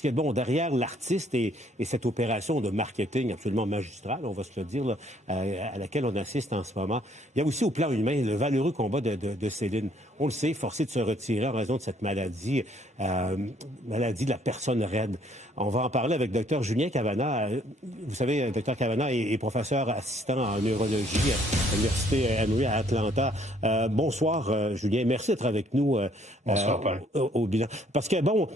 parce que, bon, derrière l'artiste et cette opération de marketing absolument magistrale, on va se le dire, là, à laquelle on assiste en ce moment, il y a aussi au plan humain le valeureux combat de Céline. On le sait, forcée de se retirer en raison de cette maladie, maladie de la personne raide. On va en parler avec Dr Julien Cavana. Vous savez, Dr Cavana est professeur assistant en neurologie à l'Université Emory à Atlanta. Bonsoir, Julien. Merci d'être avec nous Bonsoir, Paul. Au bilan. Parce que, bon,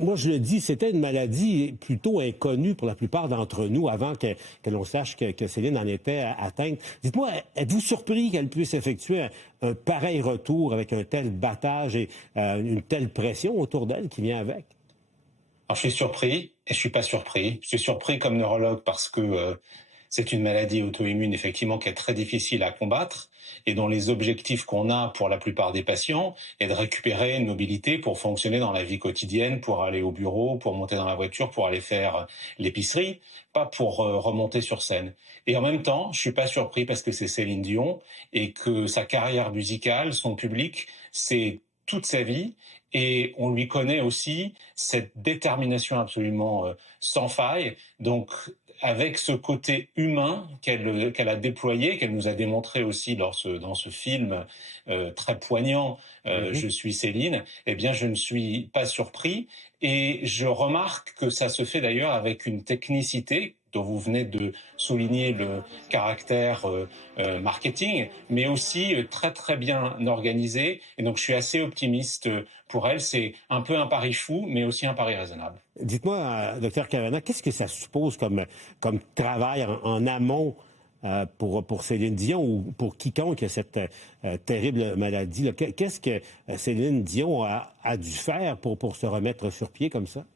moi, je le dis, c'était une maladie plutôt inconnue pour la plupart d'entre nous avant que l'on sache que Céline en était atteinte. Dites-moi, êtes-vous surpris qu'elle puisse effectuer un pareil retour avec un tel battage et une telle pression autour d'elle qui vient avec? Alors, je suis surpris et je suis pas surpris. Je suis surpris comme neurologue parce que c'est une maladie auto-immune, effectivement, qui est très difficile à combattre et dont les objectifs qu'on a pour la plupart des patients est de récupérer une mobilité pour fonctionner dans la vie quotidienne, pour aller au bureau, pour monter dans la voiture, pour aller faire l'épicerie, pas pour remonter sur scène. Et en même temps, je suis pas surpris parce que c'est Céline Dion et que sa carrière musicale, son public, c'est toute sa vie et on lui connaît aussi cette détermination absolument sans faille. Donc, avec ce côté humain qu'elle a déployé, qu'elle nous a démontré aussi dans ce film très poignant, Je suis Céline, eh bien, je ne suis pas surpris. Et je remarque que ça se fait d'ailleurs avec une technicité dont vous venez de souligner le caractère marketing, mais aussi très très bien organisé. Et donc je suis assez optimiste pour elle. C'est un peu un pari fou, mais aussi un pari raisonnable. Dites-moi, docteur Cavana, qu'est-ce que ça suppose comme travail en amont pour Céline Dion ou pour quiconque a cette terrible maladie? Là? Qu'est-ce que Céline Dion a dû faire pour se remettre sur pied comme ça?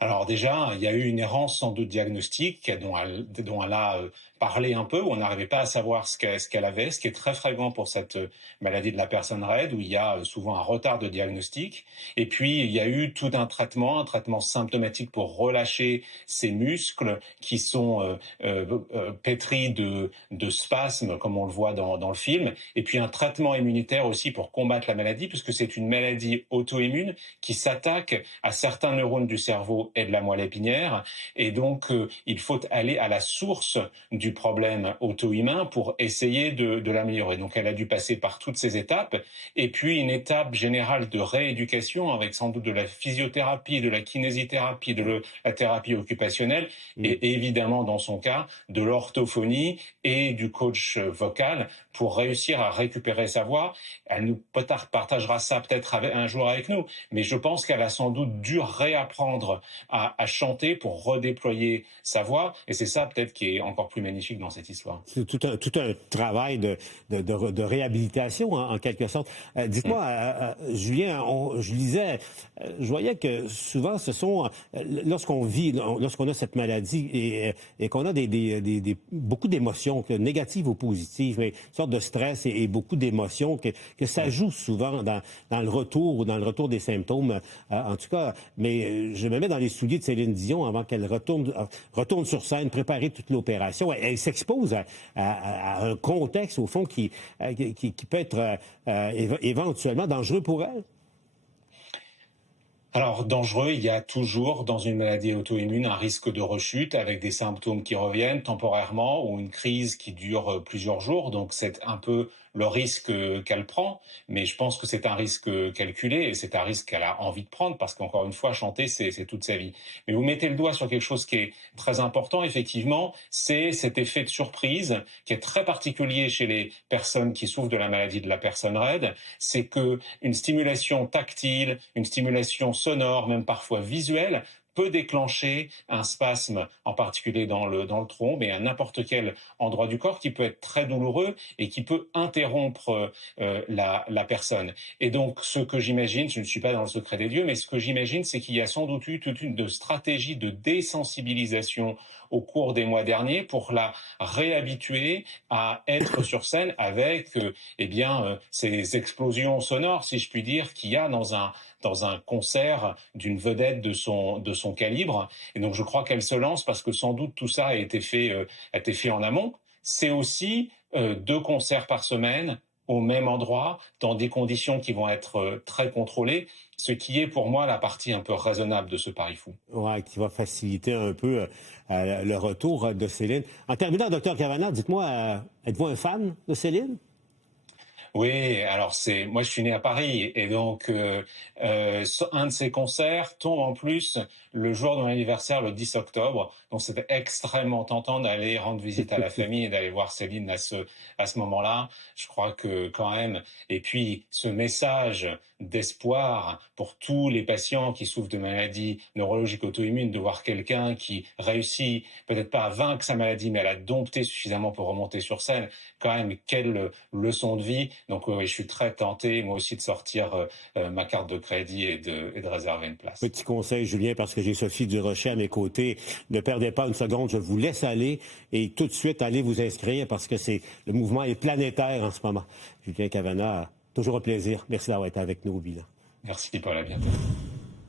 Alors déjà, il y a eu une errance sans doute diagnostique dont elle a parlé un peu, où on n'arrivait pas à savoir ce qu'elle avait, ce qui est très fréquent pour cette maladie de la personne raide, où il y a souvent un retard de diagnostic. Et puis, il y a eu tout un traitement symptomatique pour relâcher ces muscles qui sont pétris de spasmes, comme on le voit dans le film. Et puis, un traitement immunitaire aussi pour combattre la maladie, puisque c'est une maladie auto-immune qui s'attaque à certains neurones du cerveau et de la moelle épinière, et donc il faut aller à la source du problème auto-immun pour essayer de l'améliorer. Donc elle a dû passer par toutes ces étapes, et puis une étape générale de rééducation avec sans doute de la physiothérapie, de la kinésithérapie, de la thérapie occupationnelle, et évidemment dans son cas, de l'orthophonie et du coach vocal pour réussir à récupérer sa voix. Elle nous partagera ça peut-être un jour avec nous, mais je pense qu'elle a sans doute dû réapprendre à chanter pour redéployer sa voix, et c'est ça peut-être qui est encore plus magnifique dans cette histoire. C'est tout un travail de réhabilitation, en quelque sorte. Dites-moi, Julien, je lisais, je voyais que souvent ce sont, lorsqu'on a cette maladie et qu'on a beaucoup d'émotions, négatives ou positives, mais une sorte de stress et beaucoup d'émotions, que ça joue souvent dans le retour des symptômes, en tout cas. Mais je me mets dans les souliers de Céline Dion avant qu'elle retourne sur scène, préparer toute l'opération. Elle s'expose à un contexte, au fond, qui peut être éventuellement dangereux pour elle. Alors, dangereux, il y a toujours dans une maladie auto-immune un risque de rechute avec des symptômes qui reviennent temporairement ou une crise qui dure plusieurs jours. Donc, c'est un peu le risque qu'elle prend, mais je pense que c'est un risque calculé et c'est un risque qu'elle a envie de prendre parce qu'encore une fois, chanter, c'est toute sa vie. Mais vous mettez le doigt sur quelque chose qui est très important, effectivement, c'est cet effet de surprise qui est très particulier chez les personnes qui souffrent de la maladie de la personne raide. C'est que une stimulation tactile, une stimulation sonore, même parfois visuelle, peut déclencher un spasme, en particulier dans le tronc, mais à n'importe quel endroit du corps qui peut être très douloureux et qui peut interrompre la personne. Et donc, ce que j'imagine, je ne suis pas dans le secret des dieux, mais ce que j'imagine, c'est qu'il y a sans doute eu toute une stratégie de désensibilisation au cours des mois derniers pour la réhabituer à être sur scène avec ces explosions sonores, si je puis dire, qu'il y a dans un concert d'une vedette de son calibre. Et donc je crois qu'elle se lance parce que sans doute tout ça a été fait en amont. C'est aussi 2 concerts par semaine, au même endroit, dans des conditions qui vont être très contrôlées, ce qui est pour moi la partie un peu raisonnable de ce pari fou. Ouais, qui va faciliter un peu le retour de Céline. En terminant, docteur Cavanagh, dites-moi, êtes-vous un fan de Céline? Oui, alors moi je suis né à Paris et donc un de ces concerts tombe en plus le jour de mon anniversaire, le 10 octobre. Donc c'était extrêmement tentant d'aller rendre visite à la famille et d'aller voir Céline à ce moment-là. Je crois que quand même, et puis ce message d'espoir pour tous les patients qui souffrent de maladies neurologiques auto-immunes, de voir quelqu'un qui réussit peut-être pas à vaincre sa maladie, mais à la dompter suffisamment pour remonter sur scène, quand même, quelle leçon de vie. Donc oui, je suis très tenté, moi aussi, de sortir ma carte de crédit et de réserver une place. Petit conseil, Julien, parce que j'ai Sophie Durocher à mes côtés. Ne perdez pas une seconde, je vous laisse aller et tout de suite allez vous inscrire parce que le mouvement est planétaire en ce moment. Julien Cavanagh, toujours un plaisir. Merci d'avoir été avec nous au bilan. Merci Paul, à bientôt.